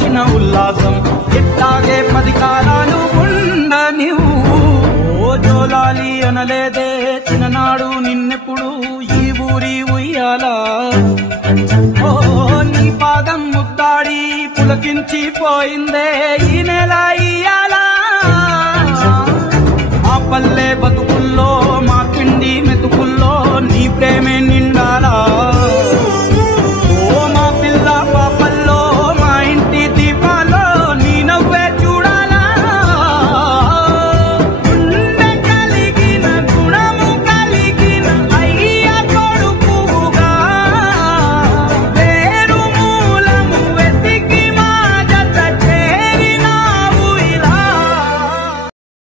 వచ్చిన ఉల్లాసం ఎట్లాగే 10 కాలాలు ఉండనివ్వు. ఓ జోలాలి అనలేదే చిన్ననాడు నిన్నెప్పుడు ఈ ఊరి ఉయ్యాలా. ఓ నీ పాదం ముద్దాడి పులకించిపోయిందే ఈ నెల ఇయ్యాలా. ఆ పల్లె బతుకు